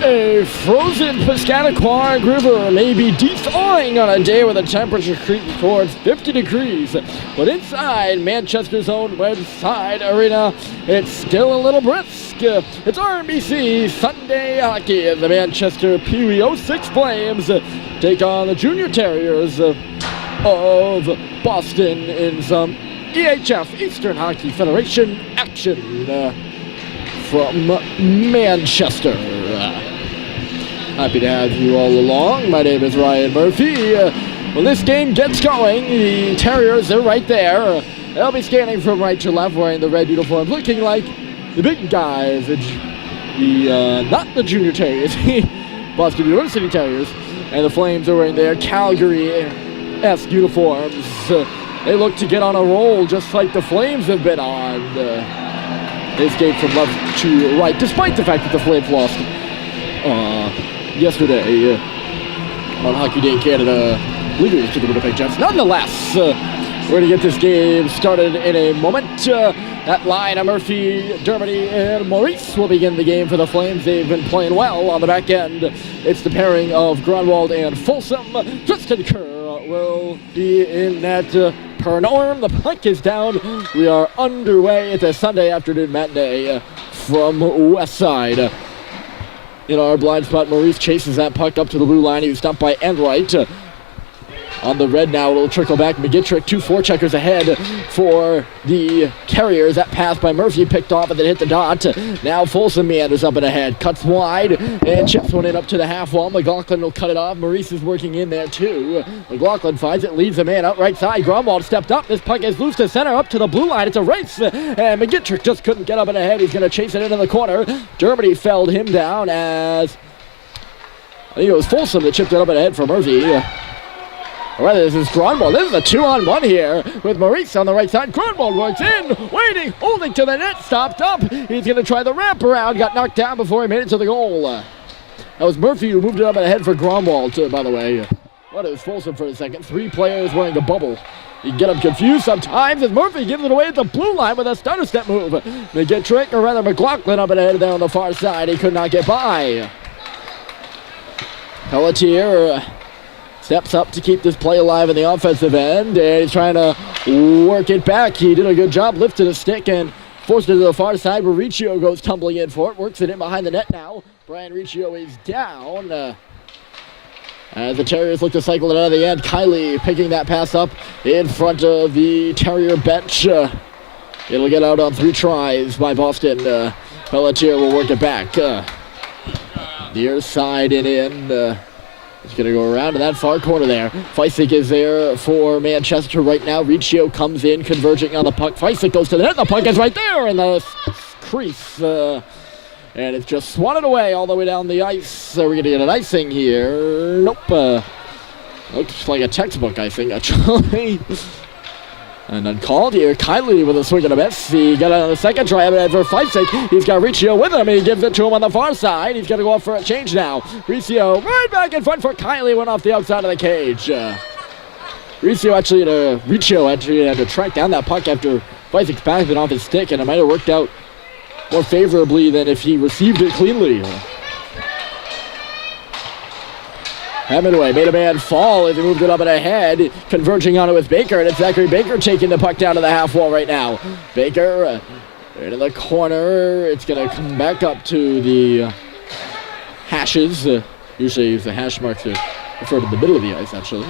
A frozen Piscataqua River may be de-thawing on a day where the temperature creeps towards 50 degrees, but inside Manchester's own Westside Arena, it's still a little brisk. It's RMBC Sunday hockey as the Manchester Pee Wee 06 Flames take on the Junior Terriers of Boston in some EHF, Eastern Hockey Federation action from Manchester. Happy to have you all along. My name is Ryan Murphy. When this game gets going, the Terriers are right there. They'll be scanning from right to left wearing the red uniforms, looking like the big guys. Not the Junior Terriers, Boston University Terriers. And the Flames are wearing their Calgary-esque uniforms. They look to get on a roll just like the Flames have been on. They skate from left to right, despite the fact that the Flames lost yesterday on Hockey Day in Canada, leading to the Winnipeg Jets. Nonetheless, we're going to get this game started in a moment. That line of Murphy, Dermody, and Maurice will begin the game for the Flames. They've been playing well on the back end. It's the pairing of Grunwald and Folsom. Tristan Kerr will be in that per norm. The puck is down. We are underway. It's a Sunday afternoon matinee from Westside. In our blind spot, Maurice chases that puck up to the blue line. He was stopped by Enright. On the red now, it'll trickle back. McGittrick, 2 forecheckers ahead for the Terriers. That pass by Murphy picked off and then hit the dot. Now Folsom meanders up and ahead. Cuts wide and chips one in up to the half wall. McLaughlin will cut it off. Maurice is working in there too. McLaughlin finds it, leads a man out right side. Grunwald stepped up. This puck is loose to center up to the blue line. It's a race. And McGittrick just couldn't get up and ahead. He's going to chase it into the corner. Dermody felled him down as I think it was Folsom that chipped it up and ahead for Murphy. Well, this is Grunwald. This is a 2-on-1 here with Maurice on the right side. Grunwald works in, waiting, holding to the net, stopped up. He's going to try the wraparound. Got knocked down before he made it to the goal. That was Murphy who moved it up and ahead for Grunwald, by the way. Well, it was Folsom for a second. 3 players wearing a bubble. You can get them confused sometimes as Murphy gives it away at the blue line with a stutter step move. McGittrick, or rather McLaughlin up and ahead there on the far side. He could not get by. Pelletier steps up to keep this play alive in the offensive end, and he's trying to work it back. He did a good job, lifted a stick and forced it to the far side where Riccio goes tumbling in for it. Works it in behind the net now. Brian Riccio is down. As the Terriers look to cycle it out of the end, Kiley picking that pass up in front of the Terrier bench. It'll get out on 3 tries by Boston. Pelletier will work it back. Near side and in. He's going to go around to that far corner there. Feisig is there for Manchester right now. Riccio comes in, converging on the puck. Feisig goes to the net. The puck is right there in the crease. And it's just swatted away all the way down the ice. So we're going to get an icing here. Nope. Looks like a textbook icing, actually. And uncalled here. Kiley with a swing and a miss. He got it on the second try for Feisig. He's got Riccio with him. He gives it to him on the far side. He's going to go up for a change now. Riccio right back in front for Kiley. Went off the outside of the cage. Riccio actually had to track down that puck after Feisig's passed it off his stick, and it might have worked out more favorably than if he received it cleanly. Hemingway made a man fall as he moved it up and ahead, converging on it with Baker, and it's Zachary Baker taking the puck down to the half wall right now. Baker into the corner. It's going to come back up to the hashes. Usually the hash marks are referred to the middle of the ice, actually.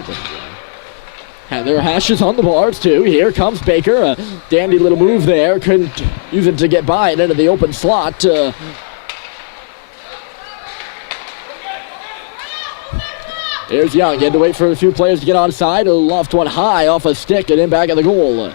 But there are hashes on the bars, too. Here comes Baker. A dandy little move there. Couldn't use it to get by and into the open slot. Here's Young. He had to wait for a few players to get onside. He'll loft one high off a stick and in back of the goal.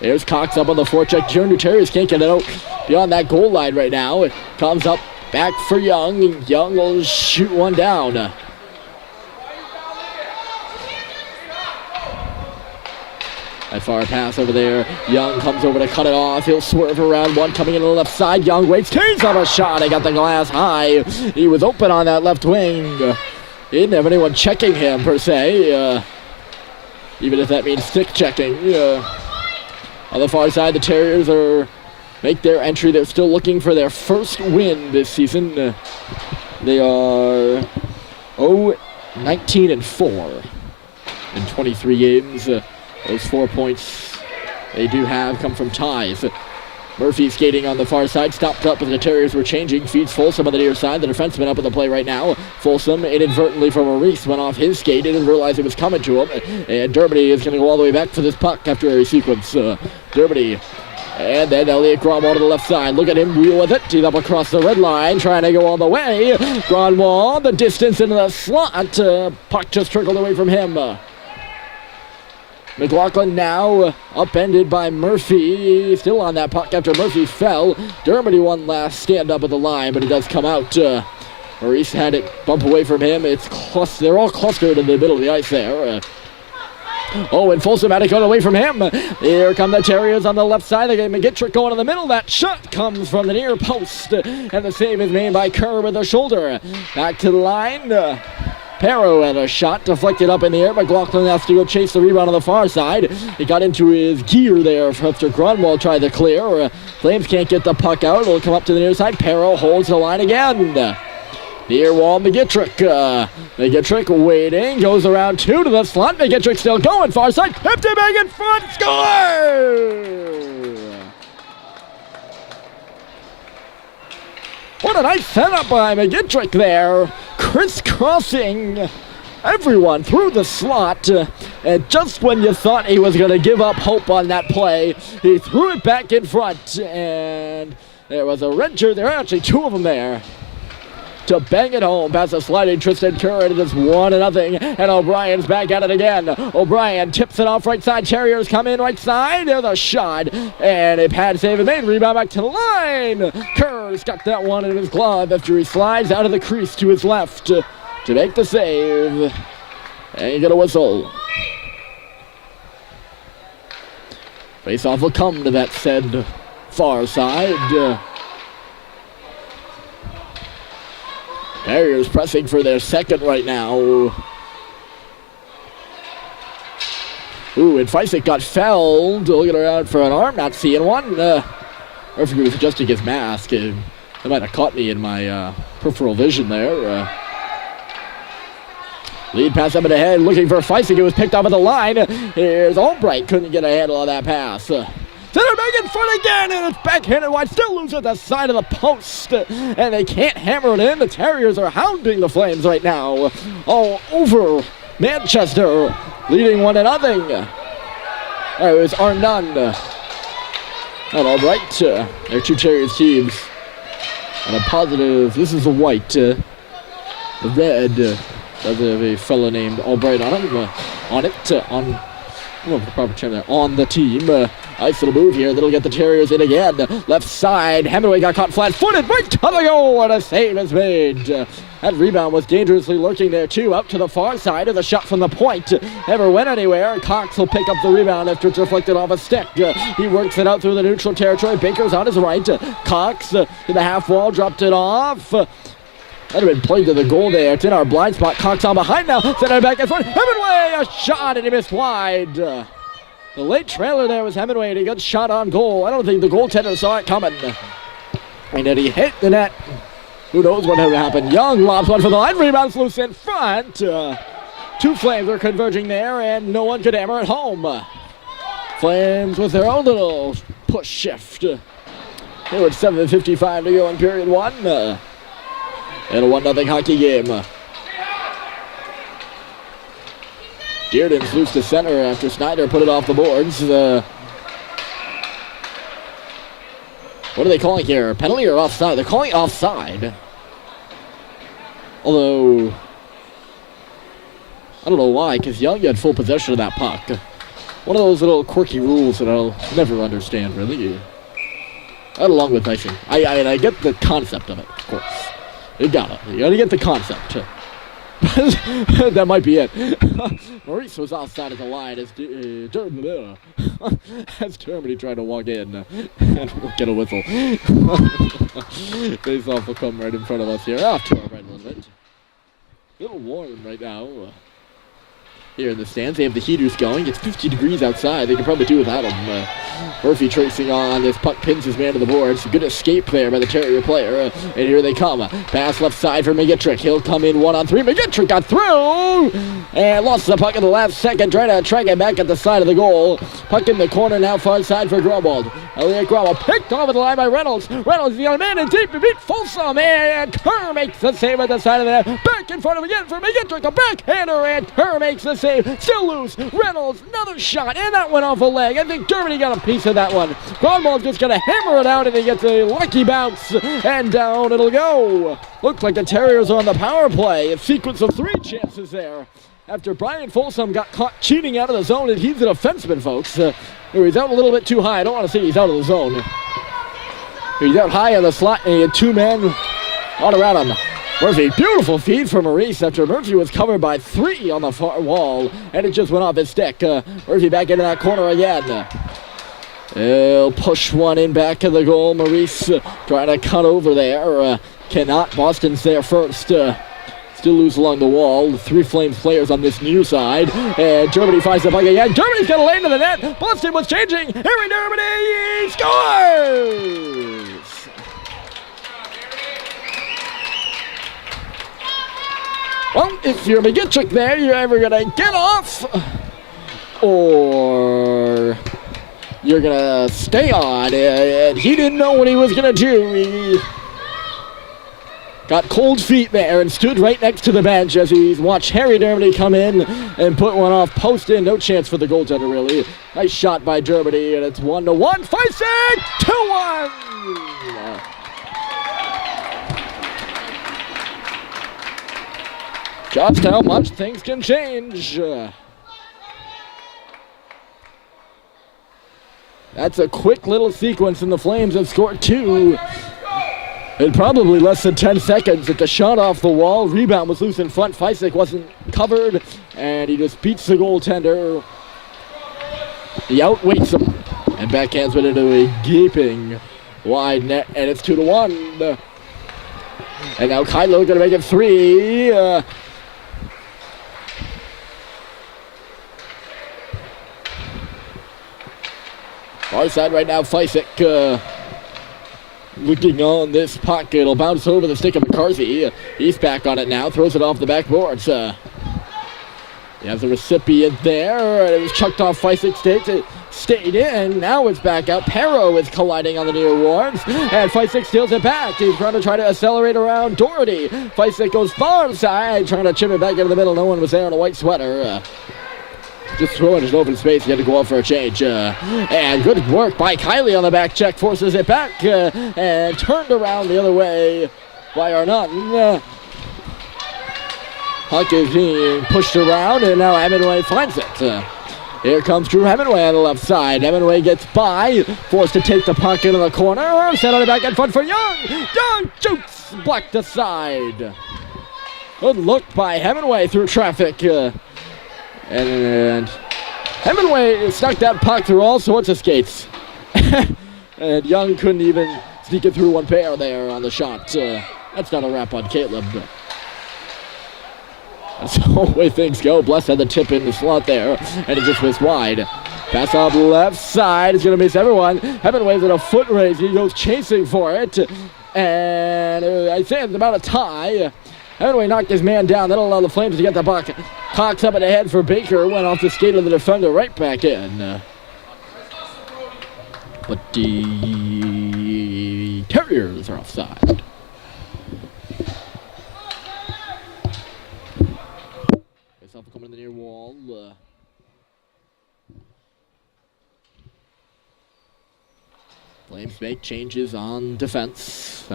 There's Cox up on the forecheck. Junior Terriers can't get it out beyond that goal line right now. It comes up back for Young. Young will shoot one down. That far pass over there. Young comes over to cut it off. He'll swerve around one coming in the left side. Young waits, tees on a shot. He got the glass high. He was open on that left wing. He didn't have anyone checking him per se. even if that means stick checking. On the far side, the Terriers make their entry. They're still looking for their first win this season. They are 19-4 in 23 games. Those 4 points they do have come from ties. Murphy skating on the far side, stopped up as the Terriers were changing, feeds Folsom on the near side. The defenseman up in the play right now. Folsom inadvertently from Maurice went off his skate, didn't realize it was coming to him. And Dermody is going to go all the way back for this puck after a sequence. Dermody. And then Elliot Gromwald to the left side. Look at him wheel with it. He's up across the red line, trying to go all the way. Gromwald, the distance into the slot. Puck just trickled away from him. McLaughlin now upended by Murphy. Still on that puck after Murphy fell. Dermody one last stand up at the line, but it does come out. Maurice had it bump away from him. They're all clustered in the middle of the ice there. And Folsom had it going away from him. Here come the Terriers on the left side. They get McGittrick going in the middle. That shot comes from the near post. And the save is made by Kerr with the shoulder. Back to the line. Perro had a shot deflected up in the air. McLaughlin has to go chase the rebound on the far side. He got into his gear there after Grunwald tried to clear. Flames can't get the puck out. It'll come up to the near side. Perro holds the line again. Near wall, McGittrick. McGittrick waiting. Goes around two to the slot. McGittrick still going. Far side. Tipped it back in front. Score! What a nice setup by McGittrick there. Crisscrossing everyone through the slot. And just when you thought he was going to give up hope on that play, he threw it back in front. And there was a red shirt. There are actually two of them there. To bang it home past the sliding Tristan Kerr, and it's 1-0. And O'Brien's back at it again. O'Brien tips it off right side. Terriers come in right side. There's a shot. And a pad save is made. Rebound back to the line. Kerr's got that one in his glove after he slides out of the crease to his left to make the save. And you get a whistle. Face-off will come to that said far side. Terriers pressing for their second right now. And Feisik got felled. Looking around for an arm, not seeing one. Murphy was adjusting his mask. It might have caught me in my peripheral vision there. Lead pass up in the head, looking for Feisik. It was picked up at the line. Here's Albright, couldn't get a handle on that pass. Center back in front again, and it's backhanded wide. Still lose at the side of the post, and they can't hammer it in. The Terriers are hounding the Flames right now, all over Manchester, leading 1-0. It was Arnund and Albright. They're two Terriers teams. And a positive. This is a white. The red does have a fellow named Albright on him. The proper term there, on the team. Nice little move here. That'll get the Terriers in again. Left side. Hemingway got caught flat-footed. Right to the goal. And a save is made. That rebound was dangerously lurking there, too. Out to the far side of the shot from the point. Never went anywhere. Cox will pick up the rebound after it's deflected off a stick. He works it out through the neutral territory. Baker's on his right. Cox to the half wall. Dropped it off. That had been played to the goal there. It's in our blind spot. Cox on behind now. Send it back in front. Hemingway, a shot, and he missed wide. The late trailer there was Hemingway, and he got shot on goal. I don't think the goaltender saw it coming. And then he hit the net. Who knows what would happen. Young lobs one for the line. Rebounds loose in front. Two Flames are converging there, and no one could hammer it home. Flames with their own little push shift. Here with 7:55 to go in period one. And a 1-0 hockey game. Dearden's loose to center after Snyder put it off the boards. What are they calling here? Penalty or offside? They're calling offside. Although, I don't know why, because Young had full possession of that puck. One of those little quirky rules that I'll never understand, really. Right along with icing. I get the concept of it, of course. You gotta get the concept. That might be it. Maurice was outside of the line as Germany tried to walk in and we'll get a whistle. Face off will come right in front of us here. Off to our right a little bit. A little warm right now. here in the stands. They have the heaters going. It's 50 degrees outside. They can probably do without them. Murphy tracing on this puck, pins his man to the boards. Good escape there by the Terrier player. And here they come. Pass left side for McGittrick. He'll come in 1-on-3. McGittrick got through and lost the puck in the last second. Trying to track it back at the side of the goal. Puck in the corner now, far side for Gromwald. Elliot Gromwald picked off at the line by Reynolds. Reynolds, the young man in deep to beat Folsom. And Kerr makes the save at the side of the net. Back in front of him again for McGittrick. A backhander, and Kerr makes the save. Still loose. Reynolds, another shot, and that went off a leg. I think Dermody got a piece of that one. Gromwald's just going to hammer it out, and he gets a lucky bounce, and down it'll go. Looks like the Terriers are on the power play. A sequence of 3 chances there. After Brian Folsom got caught cheating out of the zone, and he's a defenseman, folks. He's out a little bit too high. I don't want to say he's out of the zone. He's out high on the slot, and he had 2 men all around him. Murphy, beautiful feed for Maurice after Murphy was covered by 3 on the far wall, and it just went off his stick. Murphy back into that corner again. He'll push one in back to the goal. Maurice trying to cut over there. Cannot. Boston's there first. Still loose along the wall. 3 Flames players on this near side. And Dermody finds the puck again. Dermody's got a lane to the net. Boston was changing. Harry Dermody scores! Well, if you're McGittrick there, you're either going to get off or you're going to stay on. And he didn't know what he was going to do. He got cold feet there and stood right next to the bench as he's watched Harry Dermody come in and put one off post in. No chance for the goaltender, really. Nice shot by Dermody, and it's 1-1. Feisig, 2-1. Just how much things can change. That's a quick little sequence, and the Flames have scored 2 in probably less than 10 seconds. It's a shot off the wall. Rebound was loose in front. Feisig wasn't covered, and he just beats the goaltender. He outweights him and backhands it into a gaping wide net, and it's 2-1. And now Kylo gonna make it 3. Far side right now, Feisig looking on this puck. It'll bounce over the stick of McCarthy. He's back on it now, throws it off the backboards. He has the recipient there. It was chucked off. Feisig stayed in. Now it's back out. Perro is colliding on the near wards, and Feisig steals it back. He's going to try to accelerate around Doherty. Feisig goes far side, trying to chip it back into the middle. No one was there in a white sweater. Just throwing it in open space. He had to go out for a change. And good work by Kylie on the back check. Forces it back and turned around the other way by Arnott. Puck is being pushed around, and now Hemingway finds it. Here comes Drew Hemingway on the left side. Hemingway gets by, forced to take the puck into the corner. Set on it back in front for Young. Young shoots, blocked aside. Good look by Hemingway through traffic. And Hemingway snuck that puck through all sorts of skates. And Young couldn't even sneak it through one pair there on the shot. That's not a wrap on Caleb. That's the way things go. Bless had the tip in the slot there, and it just missed wide. Pass off left side. It's going to miss everyone. Hemingway's at a foot race. He goes chasing for it. And I say it's about a tie. Hemingway knocked his man down. That'll allow the Flames to get the puck. Cocks up at the head for Baker. Went off the skate of the defender right back in. But the Terriers are offside. Face-off coming in the near wall. Flames make changes on defense.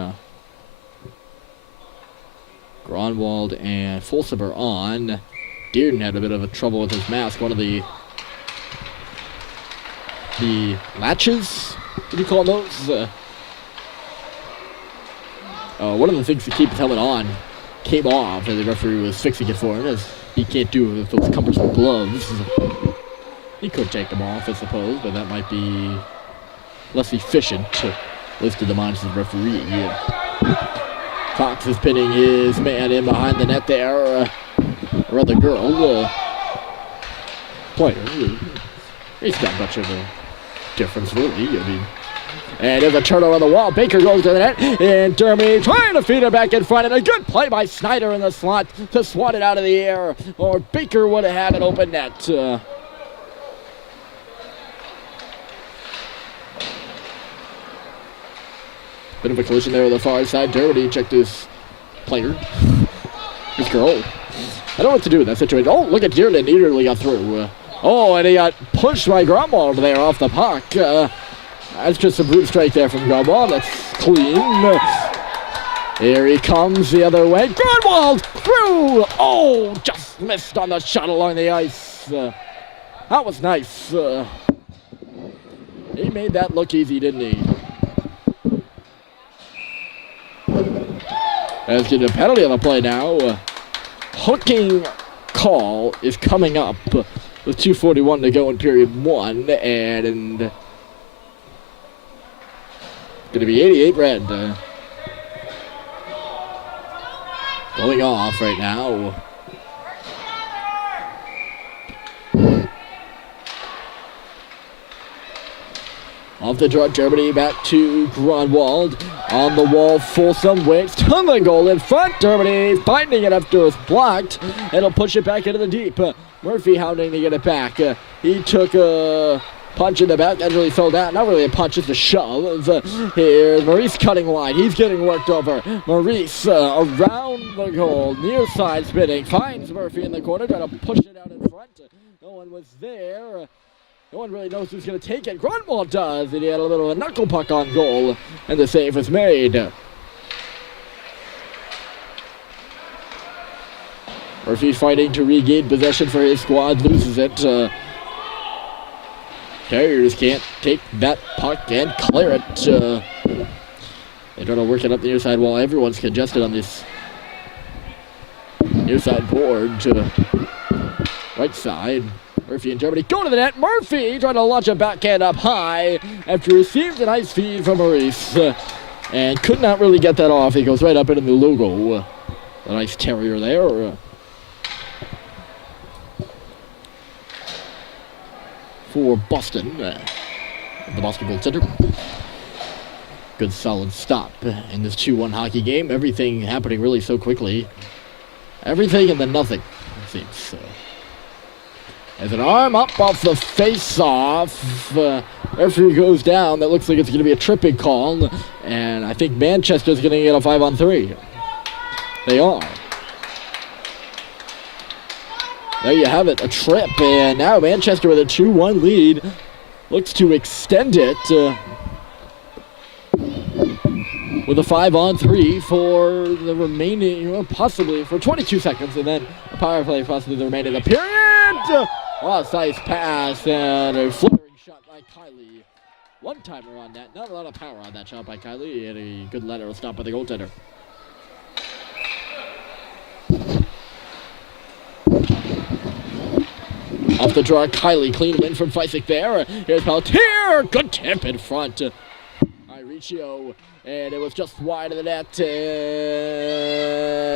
Gronwald and Folsom are on. Dearden had a bit of a trouble with his mask. One of the latches, what do you call those? One of the things to keep his helmet on came off, and the referee was fixing it for him, as he can't do it with those cumbersome gloves. He could take them off, I suppose, but that might be less efficient, at least to the minds of the referee. Cox is pinning his man in behind the net there, or the girl. player. He's not much of a difference, really. I mean, and there's a turnover on the wall. Baker goes to the net, and Dermy trying to feed it back in front, and a good play by Snyder in the slot to swat it out of the air, or Baker would have had an open net. Bit of a collision there on the far side. Derby checked his player, his girl. I don't know what to do in that situation. Oh, look at Dearden, nearly got through. And he got pushed by Grunwald there off the puck. That's just a brute strike there from Grunwald. That's clean. Here he comes the other way. Grunwald through! Oh, just missed on the shot along the ice. That was nice. He made that look easy, didn't he? Let's get a penalty on the play now. Hooking call is coming up with 2:41 to go in period 1, and going to be 88 red. Going off right now. Off the draw, Germany back to Grunwald. On the wall, Folsom waits to the goal in front. Germany finding it after it's blocked. It'll push it back into the deep. Murphy hounding to get it back. He took a punch in the back. That really fell down. Not really a punch, just a shove. Here's Maurice cutting line. He's getting worked over. Maurice around the goal. Near side spinning. Finds Murphy in the corner. Trying to push it out in front. No one was there. No one really knows who's going to take it. Grunwald does, and he had a little of a knuckle puck on goal, and the save is made. Murphy fighting to regain possession for his squad, loses it. Terriers can't take that puck and clear it. They try to work it up the near side wall. Everyone's congested on this near side board. Right side. Murphy and Germany go to the net. Murphy trying to launch a backhand up high after he received a nice feed from Maurice. And could not really get that off. He goes right up into the logo. A nice Terrier there. For Boston, the Boston goaltender. Good solid stop in this 2-1 hockey game. Everything happening really so quickly. Everything and then nothing, it seems. As an arm up off the face-off. Referee goes down. That looks like it's going to be a tripping call. And I think Manchester's going to get a 5-on-3. They are. There you have it, a trip. And now Manchester with a 2-1 lead. Looks to extend it with a 5-on-3 for the remaining, possibly for 22 seconds. And then a power play possibly the remaining of the period. Oh, nice pass and a fluttering shot by Kylie. One-timer on that. Not a lot of power on that shot by Kylie, and a good lateral stop by the goaltender. Off the draw, Kylie, clean win from Feisik there. Here's Pelletier, good tip in front. Riccio, and it was just wide of the net.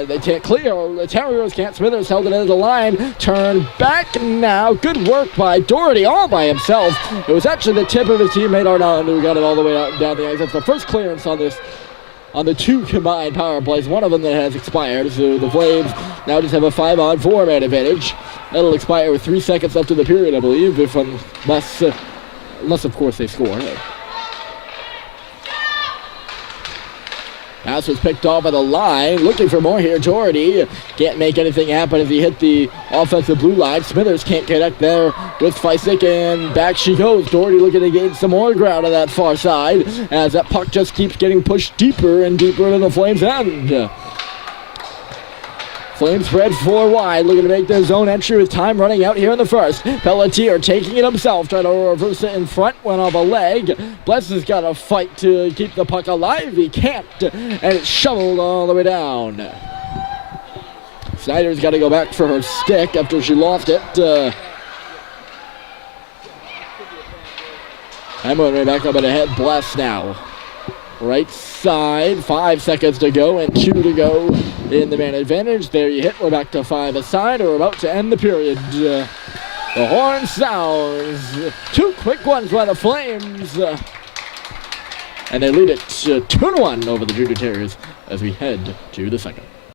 They can't clear. The Terriers can't. Smithers held it into the line. Turn back now. Good work by Doherty all by himself. It was actually the tip of his teammate Arnott who got it all the way out and down the ice. That's the first clearance on this. On the two combined power plays, one of them that has expired, so the Flames now just have a 5-on-4 man advantage. That'll expire with 3 seconds left in the period, I believe, unless of course they score. Pass was picked off by the line. Looking for more here. Doherty can't make anything happen as he hit the offensive blue line. Smithers can't connect there with Feisik, and back she goes. Doherty looking to gain some more ground on that far side as that puck just keeps getting pushed deeper and deeper into the Flames' end. Flames spread 4 wide, looking to make their zone entry with time running out here in the first. Pelletier taking it himself, trying to reverse it in front, went off a leg. Bless has got to fight to keep the puck alive. He can't, and it's shoveled all the way down. Snyder's got to go back for her stick after she lost it. Hammer right back up and ahead. Bless now. Right side, 5 seconds to go and 2 to go in the man advantage. There you hit. We're back to 5 aside. We're about to end the period. The horn sounds. 2 quick ones by the Flames. And they lead it 2-1 over the Junior Terriers as we head to the second.